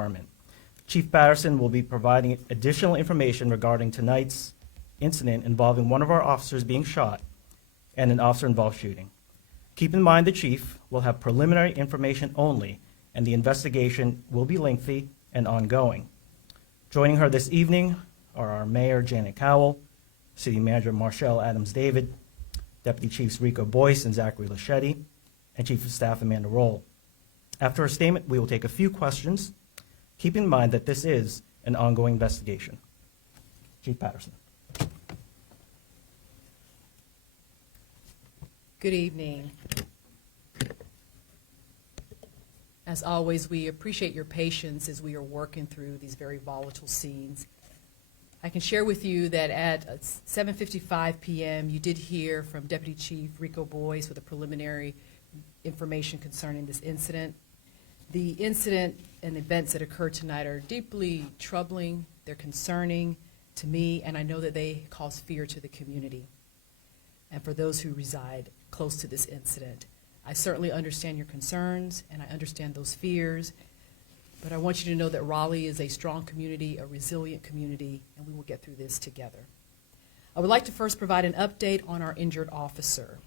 Department. Chief Patterson will be providing additional information regarding tonight's incident involving one of our officers being shot and an officer-involved shooting. Keep in mind the chief will have preliminary information only, and the investigation will be lengthy and ongoing. Joining her this evening are our Mayor, Janet Cowell, City Manager Marshall Adams-David, Deputy Chiefs Rico Boyce and Zachary Laschetti, and Chief of Staff Amanda Roll. After her statement, we will take a few questions. Keep in mind that this is an ongoing investigation. Chief Patterson. Good evening. As always, we appreciate your patience as we are working through these very volatile scenes. I can share with you that at 7:55 p.m. you did hear from Deputy Chief Rico Boyce with a preliminary information concerning this incident. The incident and events that occurred tonight are deeply troubling, they're concerning to me, and I know that they cause fear to the community and for those who reside close to this incident. I certainly understand your concerns and I understand those fears, but I want you to know that Raleigh is a strong community, a resilient community, and we will get through this together. I would like to first provide an update on our injured officer.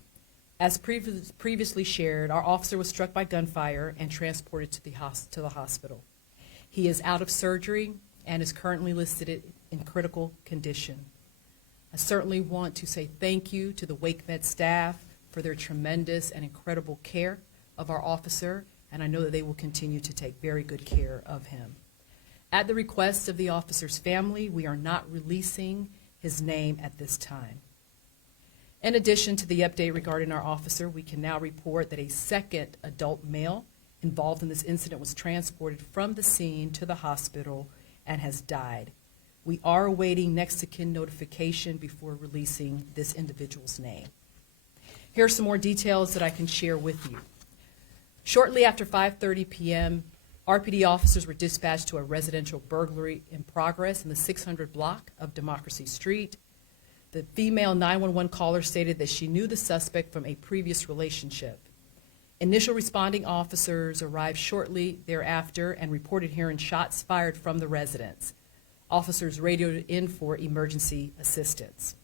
As previously shared, our officer was struck by gunfire and transported to the hospital. He is out of surgery and is currently listed in critical condition. I certainly want to say thank you to the WakeMed staff for their tremendous and incredible care of our officer, and I know that they will continue to take very good care of him. At the request of the officer's family, we are not releasing his name at this time. In addition to the update regarding our officer, we can now report that a second adult male involved in this incident was transported from the scene to the hospital and has died. We are awaiting next of kin notification before releasing this individual's name. Here are some more details that I can share with you. Shortly after 5:30 p.m., RPD officers were dispatched to a residential burglary in progress in the 600 block of Democracy Street. The female 911 caller stated that she knew the suspect from a previous relationship. Initial responding officers arrived shortly thereafter and reported hearing shots fired from the residence. Officers radioed in for emergency assistance.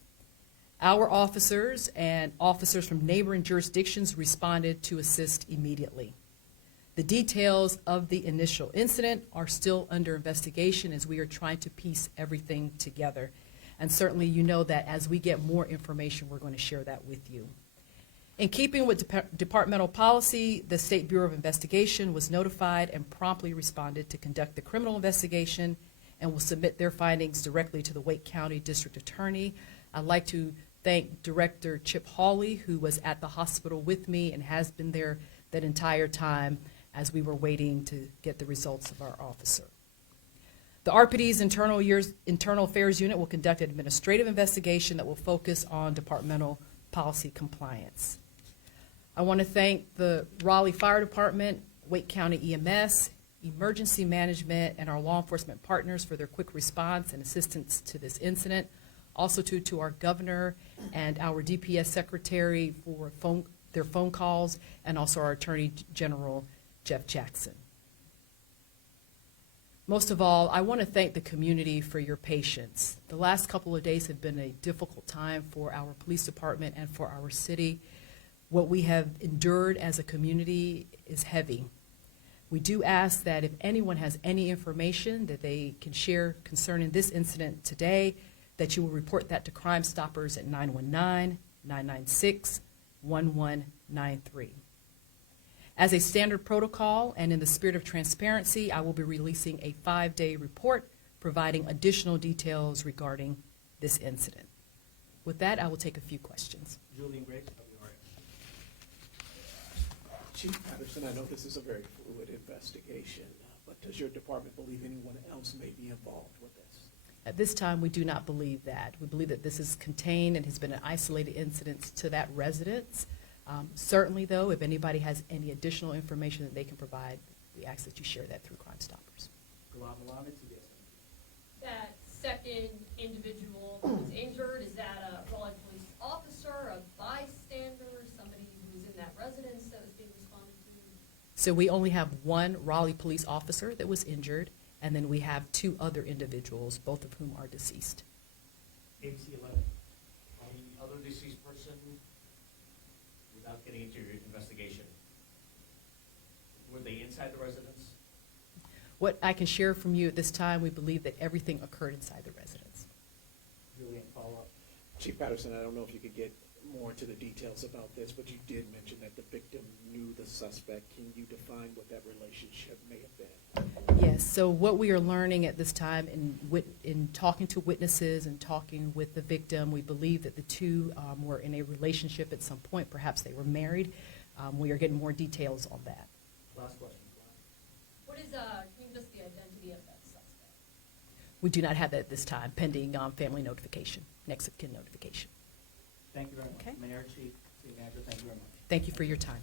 Our officers and officers from neighboring jurisdictions responded to assist immediately. The details of the initial incident are still under investigation as we are trying to piece everything together. And certainly you know that as we get more information, we're going to share that with you. In keeping with departmental policy, the State Bureau of Investigation was notified and promptly responded to conduct the criminal investigation and will submit their findings directly to the Wake County District Attorney. I'd like to thank Director Chip Hawley, who was at the hospital with me and has been there that entire time as we were waiting to get the results of our officer. The RPD's Internal Affairs Unit will conduct an administrative investigation that will focus on departmental policy compliance. I want to thank the Raleigh Fire Department, Wake County EMS, Emergency Management, and our law enforcement partners for their quick response and assistance to this incident. Also to our governor and our DPS secretary for their phone calls, and also our Attorney General, Jeff Jackson. Most of all, I want to thank the community for your patience. The last couple of days have been a difficult time for our police department and for our city. What we have endured as a community is heavy. We do ask that if anyone has any information that they can share concerning this incident today, that you will report that to Crime Stoppers at 919-996-1193. As a standard protocol and in the spirit of transparency, I will be releasing a 5-day report providing additional details regarding this incident. With that, I will take a few questions. Julian Graves, Chief Patterson, I know this is a very fluid investigation, but does your department believe anyone else may be involved with this? At this time, we do not believe that. We believe that this is contained and has been an isolated incident to that residence. Certainly, though, if anybody has any additional information that they can provide, we ask that you share that through Crime Stoppers. That second individual who was injured, is that a Raleigh police officer, a bystander, somebody who was in that residence that was being responded to? So we only have one Raleigh police officer that was injured, and then we have 2 other individuals, both of whom are deceased. ABC 11. The other deceased person, without getting into your investigation, were they inside the residence? What I can share from you at this time, we believe that everything occurred inside the residence. Julian, follow up. Chief Patterson, I don't know if you could get more into the details about this, but you did mention that the victim knew the suspect. Can you define what that relationship may have been? Yes, so what we are learning at this time in talking to witnesses and talking with the victim, we believe that the 2 were in a relationship at some point. Perhaps they were married. We are getting more details on that. Last question. What is, can you give us the identity of that suspect? We do not have that at this time, pending family notification, next of kin notification. Thank you very much. Okay. Mayor, Chief, City Manager, thank you very much. Thank you for your time.